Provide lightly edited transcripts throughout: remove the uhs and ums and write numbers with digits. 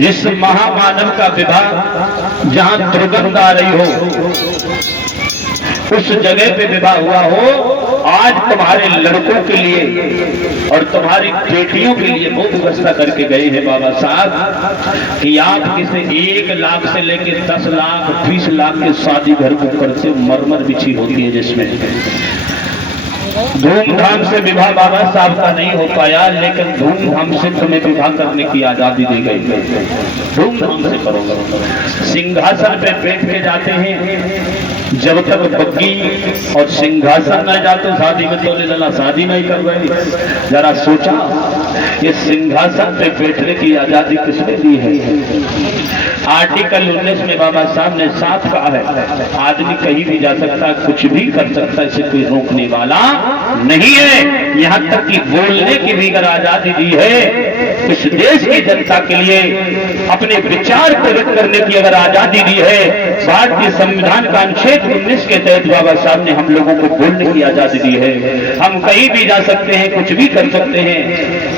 जिस महामानव का विवाह जहां दुर्गंध आ रही हो उस जगह पे विवाह हुआ हो, आज तुम्हारे लड़कों के लिए और तुम्हारी बेटियों के लिए वो व्यवस्था करके गए हैं बाबा साहब कि आप किसी 1 लाख से लेकर 10 लाख 20 लाख के शादी घर को करते, मरमर बिछी होती है जिसमें धूमधाम से विवाह बाबा साहब का नहीं हो पाया, लेकिन धूमधाम से तुम्हें विवाह करने की आजादी दी गई। धूमधाम से करो। सिंहासन पे बैठ के जाते हैं, जब तक बग्गी और सिंहासन न जाते शादी में तो लेना शादी नहीं कर रहे। जरा सोचा, ये सिंहासन पे बैठने की आजादी किसने दी है? आर्टिकल 19 में बाबा साहब ने साफ कहा है, आदमी कहीं भी जा सकता, कुछ भी कर सकता, इसे कोई रोकने वाला नहीं है। यहाँ तक कि बोलने की भी अगर आजादी दी है, इस देश की जनता के लिए अपने विचार को व्यक्त करने की अगर आजादी दी है, भारतीय संविधान का अनुच्छेद 19 के तहत बाबा साहब ने हम लोगों को बोलने की आजादी दी है। हम कहीं भी जा सकते हैं, कुछ भी कर सकते हैं।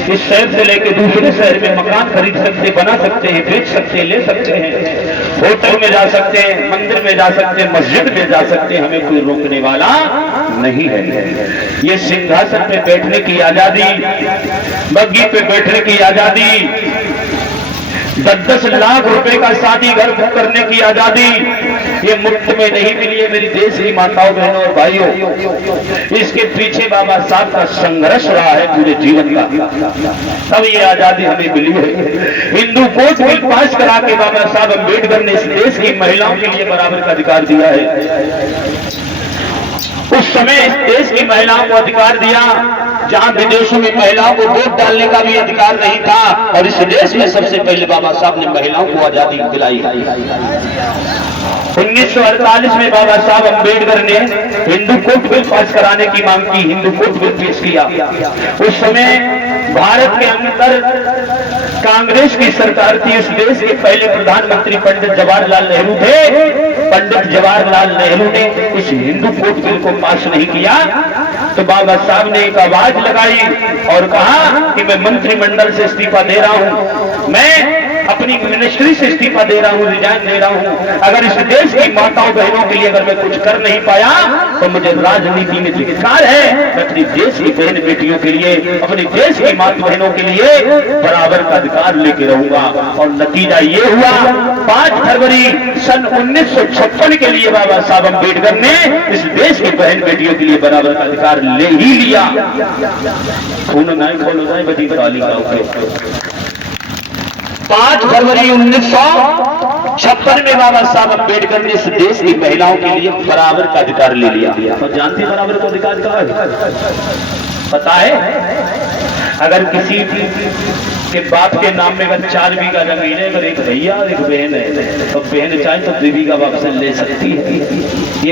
इस शहर से लेकर दूसरे शहर में मकान खरीद सकते, बना सकते हैं, बेच सकते हैं, ले सकते हैं, होटल में जा सकते हैं, मंदिर में जा सकते हैं, मस्जिद में जा सकते हैं, हमें कोई रोकने वाला नहीं है। ये सिंहासन पे बैठने की आजादी, बग्गी पे बैठने की आजादी, 10-10 लाख रुपए का शादी घर बुक करने की आजादी, ये मुफ्त में नहीं मिली है मेरी देश की माताओं बहनों और भाइयों। इसके पीछे बाबा साहब का संघर्ष रहा है पूरे जीवन का, तब ये आजादी हमें मिली है। हिंदू कोड बिल पास करा के बाबा साहब अम्बेडकर ने इस देश की महिलाओं के लिए बराबर का अधिकार दिया है। उस समय इस देश की महिलाओं को अधिकार दिया जहां विदेशों में महिलाओं को वोट डालने का भी अधिकार नहीं था, और इस देश में सबसे पहले बाबा साहब ने महिलाओं को आजादी दिलाई। 1948 में बाबा साहब अम्बेडकर ने हिंदू कोड बिल पास कराने की मांग की, हिंदू कोड बिल पेश किया। उस समय भारत के अंदर कांग्रेस की सरकार थी। इस देश के पहले प्रधानमंत्री पंडित जवाहरलाल नेहरू थे। पंडित जवाहरलाल नेहरू ने इस हिंदू कोड बिल को पास नहीं किया, तो बाबा साहब ने एक आवाज लगाई और कहा कि मैं मंत्रिमंडल से इस्तीफा दे रहा हूं, मैं अपनी मिनिस्ट्री से इस्तीफा दे रहा हूं, रिजाइन दे रहा हूं। अगर इस देश की माताओं बहनों के लिए अगर मैं कुछ कर नहीं पाया तो मुझे राजनीति में धिक्कार है। मैं अपनी देश की बहन बेटियों के लिए, अपनी देश की माता बहनों के लिए बराबर का अधिकार लेके रहूंगा। और नतीजा ये हुआ, 5 फरवरी सन 1956 के लिए बाबा साहब अम्बेडकर ने इस देश की बहन बेटियों के लिए बराबर का अधिकार ले ही लिया। खून नहीं खोलो जाए बदी बराली का 5 फरवरी 1956 में बाबा साहब अम्बेडकर ने इस देश की महिलाओं के लिए बराबर का अधिकार ले लिया। तो जानते बराबर का अधिकार क्या है? पता है? अगर किसी के बाप के नाम में अगर 4 बीघा जमीन है, अगर एक भैया और एक बहन है, तो बहन चाहे तो 2 बीघा बाप से ले सकती है। ये